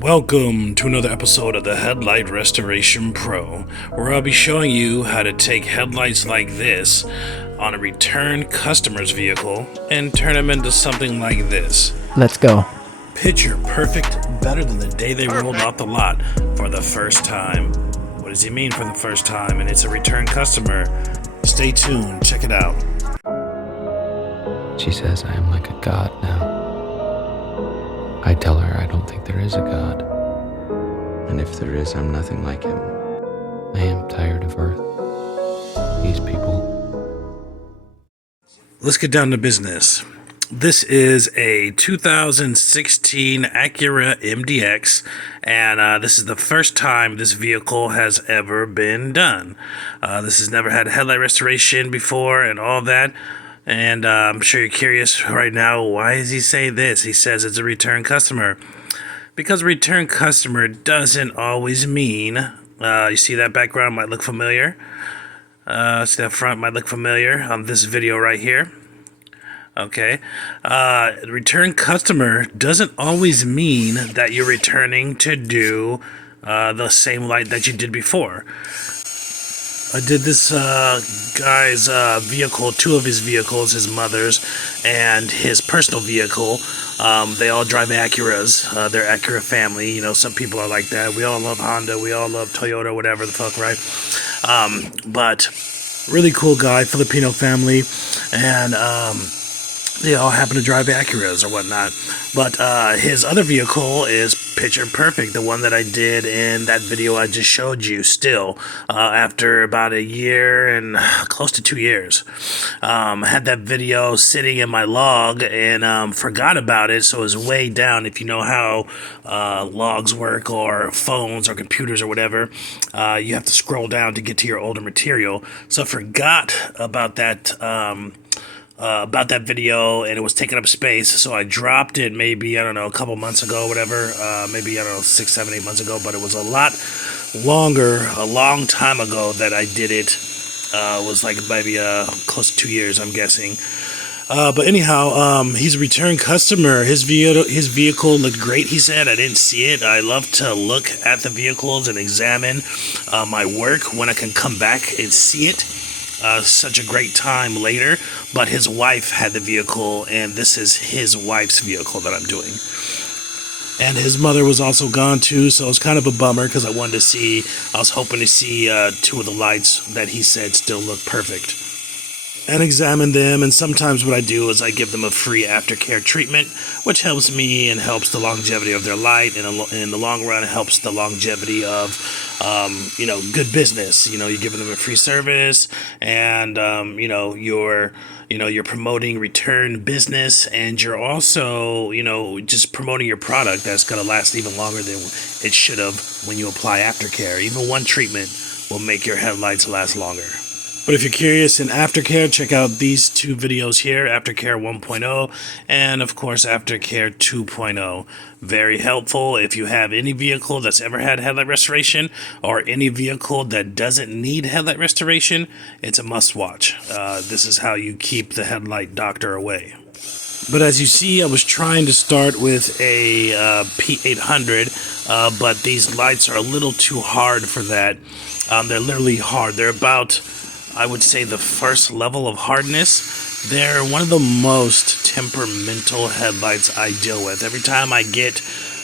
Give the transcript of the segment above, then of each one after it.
Welcome to another episode of the Headlight Restoration Pro, where I'll be showing you how to take headlights like this on a return customer's vehicle and turn them into something like this. Let's go. Picture perfect, better than the day they rolled off the lot for the first time. What does he mean for the first time? And it's a return customer. Stay tuned, check it out. She says I am like a god now. I tell her I don't think there is a god. And if there is, I'm nothing like him. I am tired of Earth. These people. Let's get down to business. This is a 2016 Acura MDX, and this is the first time this vehicle has ever been done. This has never had headlight restoration before and all that. And I'm sure you're curious right now, why does he say this? He says it's a return customer. Because a return customer doesn't always mean, you see that background might look familiar. See that front might look familiar on this video right here. Okay. Return customer doesn't always mean that you're returning to do the same light that you did before. I did this guy's vehicle, two of his vehicles, his mother's and his personal vehicle. They all drive Acuras. They're Acura family. You know, some people are like that. We all love Honda. We all love Toyota, whatever the fuck, right? But really cool guy, Filipino family. And they all happen to drive Acuras or whatnot. But his other vehicle is picture perfect, the one that I did in that video I just showed you still, after about a year and close to 2 years. I had that video sitting in my log and forgot about it, so it was way down. If you know how logs work or phones or computers or whatever, you have to scroll down to get to your older material. So I forgot about that video, and it was taking up space, so I dropped it maybe, I don't know, a couple months ago, whatever, maybe, I don't know, 6, 7, 8 months ago, but it was a long time ago that I did it. It was like maybe close to 2 years, I'm guessing. But anyhow, he's a return customer. His vehicle looked great, he said. I didn't see it. I love to look at the vehicles and examine my work when I can come back and see it. Such a great time later, but his wife had the vehicle, and this is his wife's vehicle that I'm doing. And his mother was also gone too, so it was kind of a bummer because I was hoping to see two of the lights that he said still look perfect. And examine them, and sometimes what I do is I give them a free aftercare treatment, which helps me and helps the longevity of their light, and in the long run, it helps the longevity of, good business. You're giving them a free service, and you're promoting return business, and you're also, just promoting your product that's going to last even longer than it should have when you apply aftercare. Even one treatment will make your headlights last longer. But if you're curious in aftercare, check out these two videos here, Aftercare 1.0 and, of course, Aftercare 2.0. Very helpful if you have any vehicle that's ever had headlight restoration or any vehicle that doesn't need headlight restoration. It's a must-watch. This is how you keep the headlight doctor away. But as you see, I was trying to start with a P800, but these lights are a little too hard for that. They're literally hard. They're about, I would say, the first level of hardness. They're one of the most temperamental headlights I deal with. Every time I get,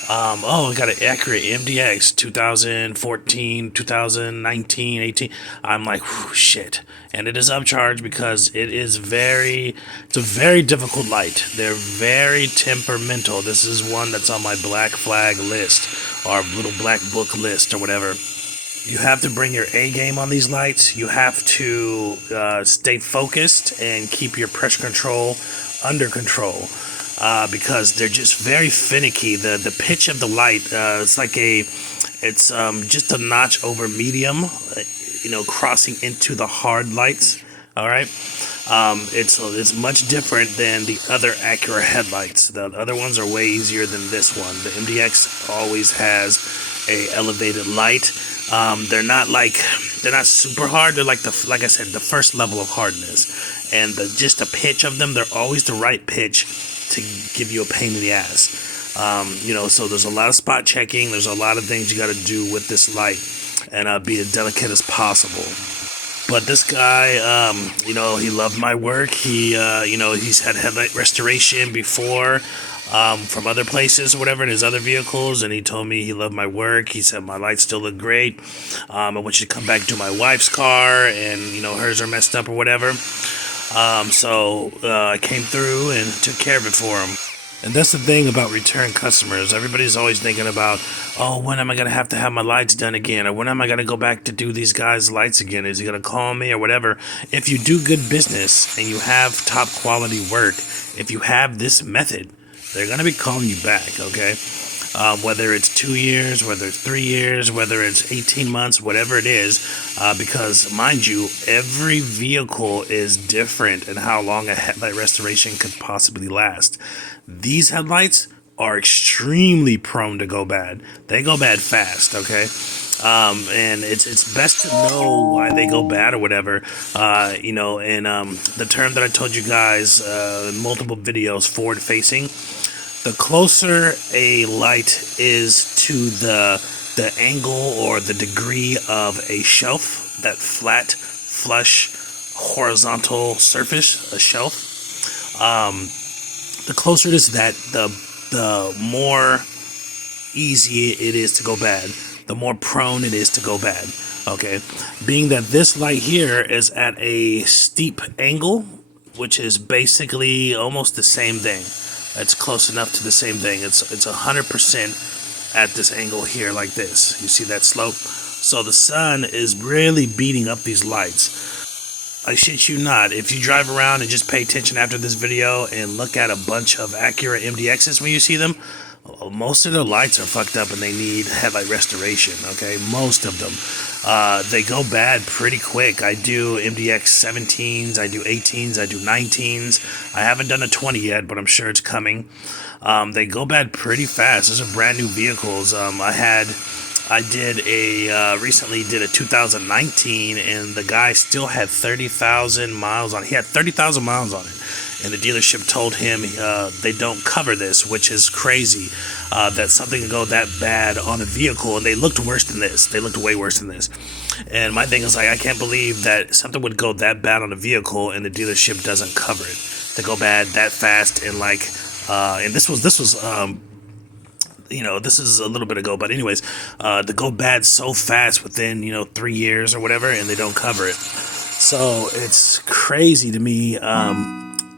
I got an Acura MDX 2014, 2019, 18, I'm like, shit. And it is upcharged because it's a very difficult light. They're very temperamental. This is one that's on my black flag list or little black book list or whatever. You have to bring your A game on these lights. You have to stay focused and keep your pressure control under control because they're just very finicky. The pitch of the light, it's just a notch over medium, crossing into the hard lights. All right. It's much different than the other Acura headlights. The other ones are way easier than this one. The MDX always has a elevated light. They're not super hard. They're like I said, the first level of hardness, and just the pitch of them, they're always the right pitch to give you a pain in the ass. So there's a lot of spot checking. There's a lot of things you got to do with this light, and be as delicate as possible. But this guy, he loved my work. He's had headlight restoration before, from other places or whatever in his other vehicles, and he told me he loved my work. He said my lights still look great. I want you to come back to my wife's car, and hers are messed up or whatever. So I came through and took care of it for him. And that's the thing about return customers. Everybody's always thinking about, oh, when am I going to have my lights done again? Or when am I going to go back to do these guys' lights again? Is he going to call me or whatever? If you do good business and you have top quality work, if you have this method, they're going to be calling you back, okay? Whether it's 2 years, whether it's 3 years, whether it's 18 months, whatever it is, because mind you, every vehicle is different in how long a headlight restoration could possibly last. These headlights are extremely prone to go bad. They go bad fast, okay? And it's best to know why they go bad or whatever, the term that I told you guys in multiple videos, forward facing. The closer a light is to the angle or the degree of a shelf, that flat, flush, horizontal surface, a shelf, the closer it is to that, the more easy it is to go bad, the more prone it is to go bad, okay? Being that this light here is at a steep angle, which is basically almost the same thing. It's close enough to the same thing. It's 100% at this angle here like this. You see that slope? So the sun is really beating up these lights. I shit you not. If you drive around and just pay attention after this video and look at a bunch of Acura MDXs when you see them, most of their lights are fucked up and they need headlight restoration, okay? Most of them. They go bad pretty quick. I do MDX 17s, I do 18s, I do 19s. I haven't done a 20 yet, but I'm sure it's coming. They go bad pretty fast. Those are brand new vehicles. I recently did a 2019, and the guy still had 30,000 miles on it. He had 30,000 miles on it. And the dealership told him they don't cover this, which is crazy, that something could go that bad on a vehicle. And they looked worse than this. They looked way worse than this. And my thing is, like, I can't believe that something would go that bad on a vehicle and the dealership doesn't cover it. To go bad that fast and this was this is a little bit ago, but anyways, to go bad so fast within 3 years or whatever, and they don't cover it. So it's crazy to me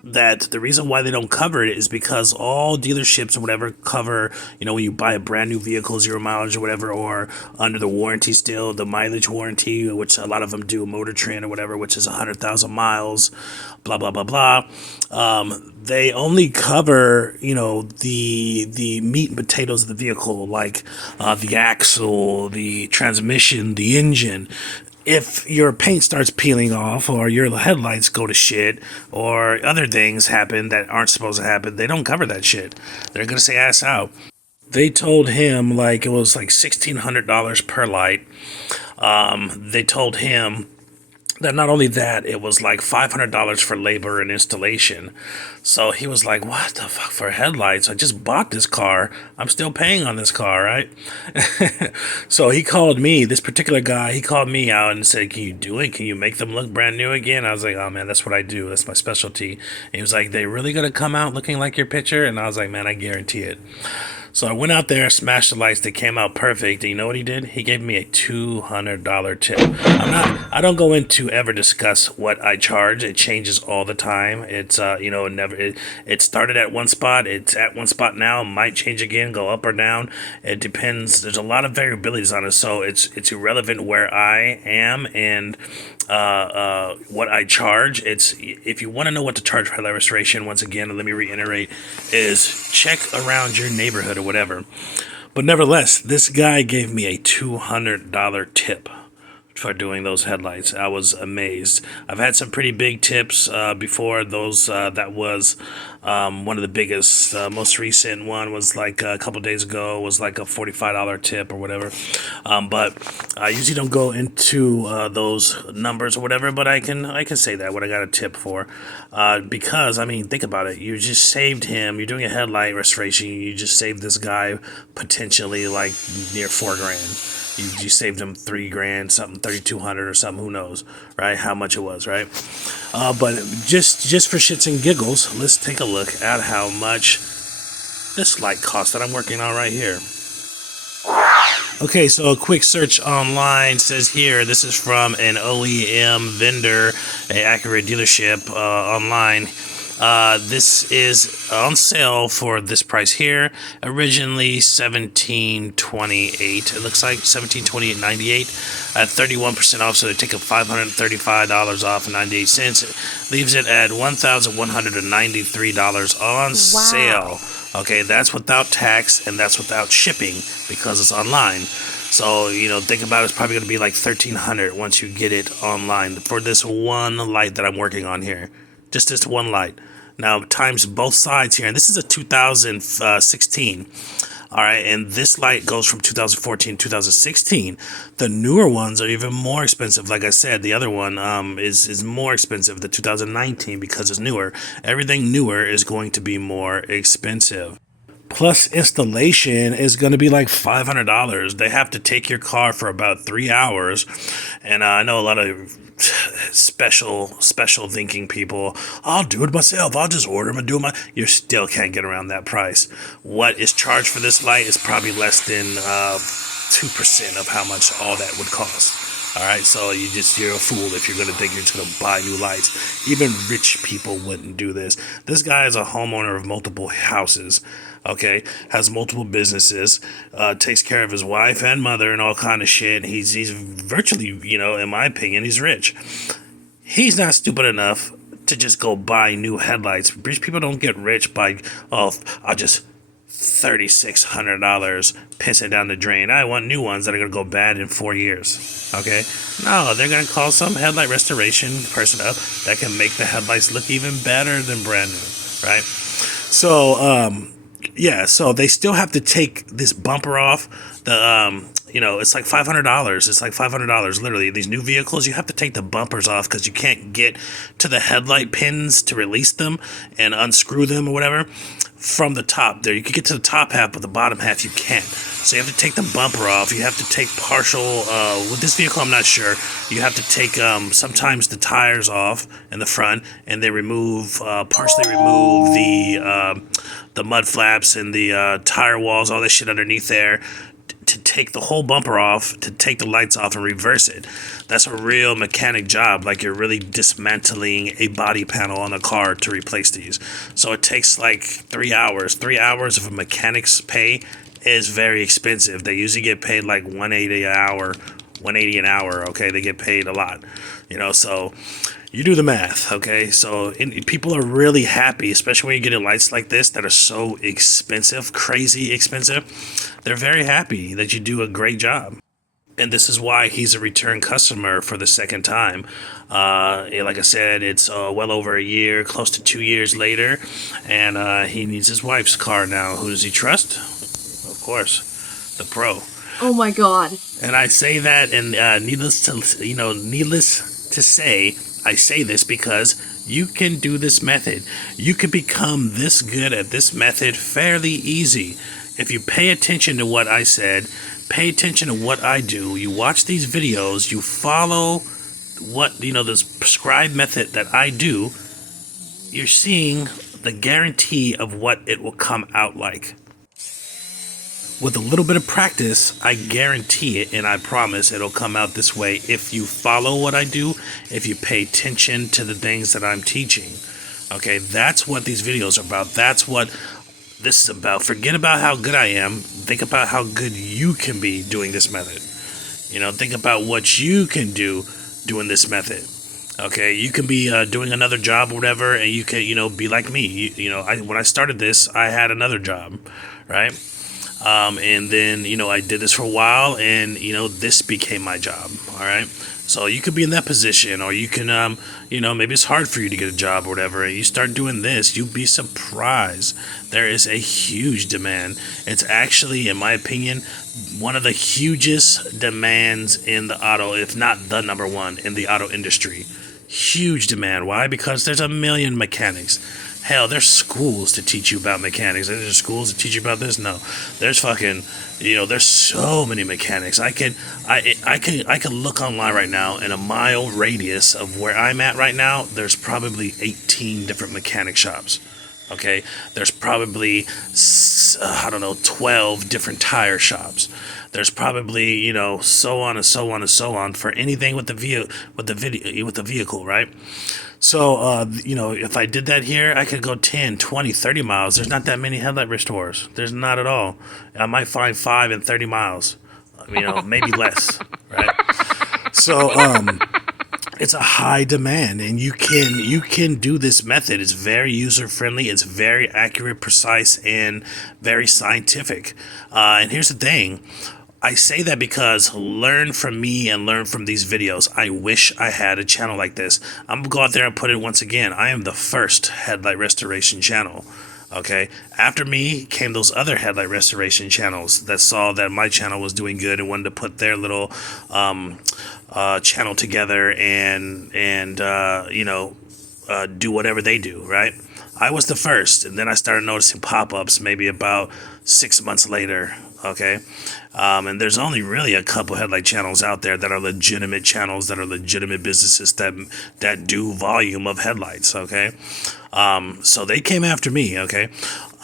that the reason why they don't cover it is because all dealerships or whatever cover, when you buy a brand new vehicle, 0 mileage or whatever, or under the warranty still, the mileage warranty, which a lot of them do, Motor Trend or whatever, which is 100,000 miles, blah, blah, blah, blah. They only cover, the meat and potatoes of the vehicle, like the axle, the transmission, the engine. If your paint starts peeling off or your headlights go to shit or other things happen that aren't supposed to happen, they don't cover that shit. They're going to say ass out. They told him it was like $1,600 per light. They told him that not only that, it was like $500 for labor and installation. So he was like, what the fuck for headlights? I just bought this car. I'm still paying on this car, right? So he called me, this particular guy, he called me out and said, can you do it? Can you make them look brand new again? I was like, oh man, that's what I do. That's my specialty. And he was like, they really gonna come out looking like your picture? And I was like, man, I guarantee it. So I went out there, smashed the lights. They came out perfect. And you know what he did? He gave me a $200 tip. I don't go into ever discuss what I charge. It changes all the time. It's it started at one spot. It's at one spot now. Might change again, go up or down. It depends. There's a lot of variabilities on it. So it's irrelevant where I am and what I charge. If you want to know what to charge for headlight restoration, once again, let me reiterate, is check around your neighborhood or whatever. But nevertheless, this guy gave me a $200 tip for doing those headlights. I was amazed. I've had some pretty big tips before those. That was One of the biggest, most recent one was like a couple days ago, was like a $45 tip or whatever. But I usually don't go into those numbers or whatever, but I can say that what I got a tip for, because I mean, think about it. You just saved him. You're doing a headlight restoration. You just saved this guy potentially like near $4,000. You saved him $3,000, something, 3,200 or something. Who knows, right? How much it was, right? But just for shits and giggles, let's take a look at how much this light costs that I'm working on right here. Okay, so a quick search online says here, this is from an OEM vendor, a Acura dealership online. This is on sale for this price here. Originally $1728. It looks like $1728.98 at 31% off. So they take up $535 off and 98 cents. Leaves it at $1,193 on sale. Okay, that's without tax and that's without shipping because it's online. So, you know, think about it, it's probably going to be like $1,300 once you get it online for this one light that I'm working on here. Just this one light. Now, times both sides here. And this is a 2016. All right. And this light goes from 2014 to 2016. The newer ones are even more expensive. Like I said, the other one is more expensive, the 2019, because it's newer. Everything newer is going to be more expensive. Plus installation is going to be like $500. They have to take your car for about 3 hours. And I know a lot of special thinking people, I'll do it myself. I'll just order them and do it You still can't get around that price. What is charged for this light is probably less than 2% of how much all that would cost. All right, so you're a fool if you're going to think you're just going to buy new lights. Even rich people wouldn't do this. This guy is a homeowner of multiple houses, okay, has multiple businesses, takes care of his wife and mother and all kind of shit. He's virtually, you know, in my opinion, he's rich. He's not stupid enough to just go buy new headlights. Rich people don't get rich by, I'll just $3,600 piss it down the drain. I want new ones that are going to go bad in 4 years. Okay? No, they're going to call some headlight restoration person up that can make the headlights look even better than brand new. Right? So, yeah, so they still have to take this bumper off. You know, it's like $500. It's like $500, literally. These new vehicles, you have to take the bumpers off because you can't get to the headlight pins to release them and unscrew them or whatever from the top there. You can get to the top half, but the bottom half you can't. So you have to take the bumper off. You have to take partial, with this vehicle I'm not sure, you have to take sometimes the tires off in the front, and they partially remove the mud flaps and the tire walls, all that shit underneath there, to take the whole bumper off, to take the lights off and reverse it. That's a real mechanic job, like you're really dismantling a body panel on a car to replace these. So it takes like 3 hours. 3 hours of a mechanic's pay is very expensive. They usually get paid like $180 an hour, okay? They get paid a lot, you know, so you do the math, okay? So people are really happy, especially when you're getting lights like this that are so expensive, crazy expensive. They're very happy that you do a great job. And this is why he's a return customer for the second time. Like I said, it's well over a year, close to 2 years later. And he needs his wife's car now. Who does he trust? Of course, the pro. Oh my God. And I say that, and needless to say, I say this because you can do this method. You can become this good at this method fairly easy. If you pay attention to what I said, pay attention to what I do, you watch these videos, you follow this prescribed method that I do, you're seeing the guarantee of what it will come out like. With a little bit of practice, I guarantee it, and I promise it'll come out this way if you follow what I do, if you pay attention to the things that I'm teaching. Okay, that's what these videos are about. That's what this is about. Forget about how good I am. Think about how good you can be doing this method. You know, think about what you can do doing this method. Okay, you can be doing another job or whatever, and you can, be like me. When I started this, I had another job, right? And then, I did this for a while, and, this became my job. All right. So you could be in that position, or you can, maybe it's hard for you to get a job or whatever. And you start doing this, you'd be surprised. There is a huge demand. It's actually, in my opinion, one of the hugest demands in the auto, if not the number one in the auto industry. Huge demand. Why? Because there's a million mechanics. Hell, there's schools to teach you about mechanics. There's schools to teach you about this. No, there's fucking, there's so many mechanics. I can look online right now in a mile radius of where I'm at right now. There's probably 18 different mechanic shops. Okay, there's probably 12 different tire shops. There's probably so on and so on and so on for anything with the vehicle, right? So, if I did that here, I could go 10, 20, 30 miles. There's not that many headlight restores. There's not at all. I might find 5 and 30 miles. Maybe less, right? So, it's a high demand, and you can do this method. It's very user friendly. It's very accurate, precise, and very scientific. And here's the thing. I say that because learn from me and learn from these videos. I wish I had a channel like this. I'm gonna go out there and put it once again. I am the first headlight restoration channel. Okay, after me came those other headlight restoration channels that saw that my channel was doing good and wanted to put their little channel together and do whatever they do, right? I was the first, and then I started noticing pop-ups maybe about 6 months later. Okay, and there's only really a couple headlight channels out there that are legitimate channels, that are legitimate businesses that do volume of headlights. Okay, so they came after me. Okay,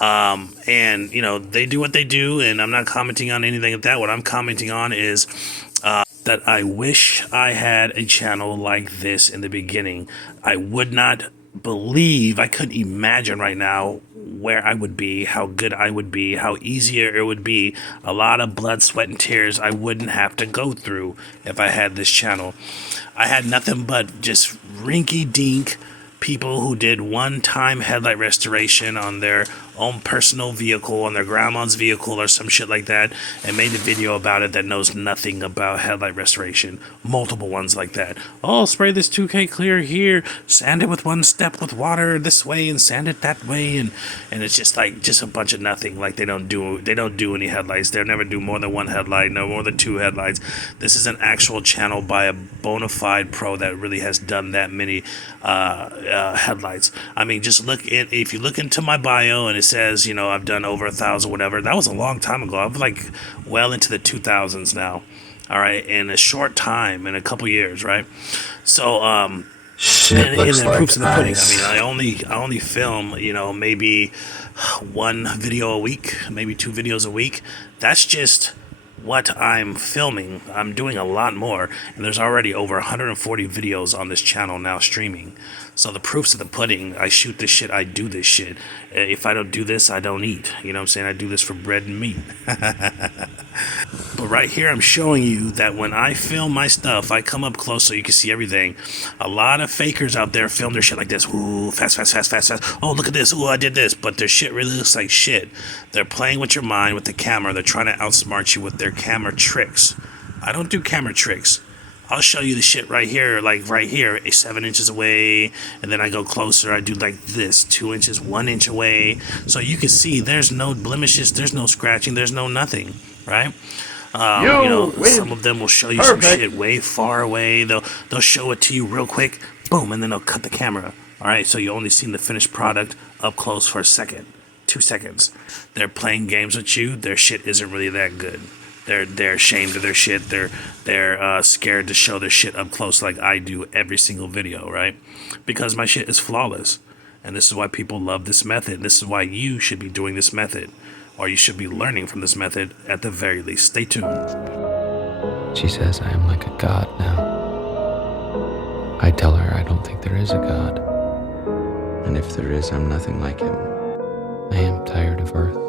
and they do what they do, and I'm not commenting on anything of that. What I'm commenting on is that I wish I had a channel like this in the beginning. I would not believe, I couldn't imagine right now where I would be, how good I would be, how easier it would be. A lot of blood, sweat, and tears I wouldn't have to go through if I had this channel. I had nothing but just rinky-dink people who did one-time headlight restoration on their own personal vehicle, on their grandma's vehicle or some shit like that, and made a video about it that knows nothing about headlight restoration. Multiple ones like that. Oh, spray this 2K clear here, sand it with one step with water this way and sand it that way, and it's just a bunch of nothing. Like they don't do any headlights. They'll never do more than one headlight, no more than 2 headlights. This is an actual channel by a bona fide pro that really has done that many headlights. I mean, just if you look into my bio and it says, I've done over 1,000, whatever. That was a long time ago. I'm like well into the 2000s now. All right, in a short time, in a couple years, right? So, and the proofs in the pudding. I mean, I only film, maybe 1 video a week, maybe 2 videos a week. That's just what I'm filming. I'm doing a lot more, and there's already over 140 videos on this channel now streaming. So the proof's in the pudding. I shoot this shit, I do this shit. If I don't do this, I don't eat. You know what I'm saying? I do this for bread and meat. But right here, I'm showing you that when I film my stuff, I come up close so you can see everything. A lot of fakers out there film their shit like this. Ooh, fast, fast, fast, fast, fast. Oh, look at this. Ooh, I did this. But their shit really looks like shit. They're playing with your mind with the camera. They're trying to outsmart you with their camera tricks. I don't do camera tricks. I'll show you the shit right here, like right here, 7 inches away, and then I go closer. I do like this, 2 inches, 1 inch away, so you can see there's no blemishes, there's no scratching, there's no nothing, right? Some of them will show you some shit way far away. They'll show it to you real quick, boom, and then they'll cut the camera. All right, so you only seen the finished product up close for a second, 2 seconds. They're playing games with you. Their shit isn't really that good. They're ashamed of their shit. They're scared to show their shit up close like I do every single video, right? Because my shit is flawless. And this is why people love this method. This is why you should be doing this method. Or you should be learning from this method at the very least. Stay tuned. She says I am like a god now. I tell her I don't think there is a god. And if there is, I'm nothing like him. I am tired of Earth.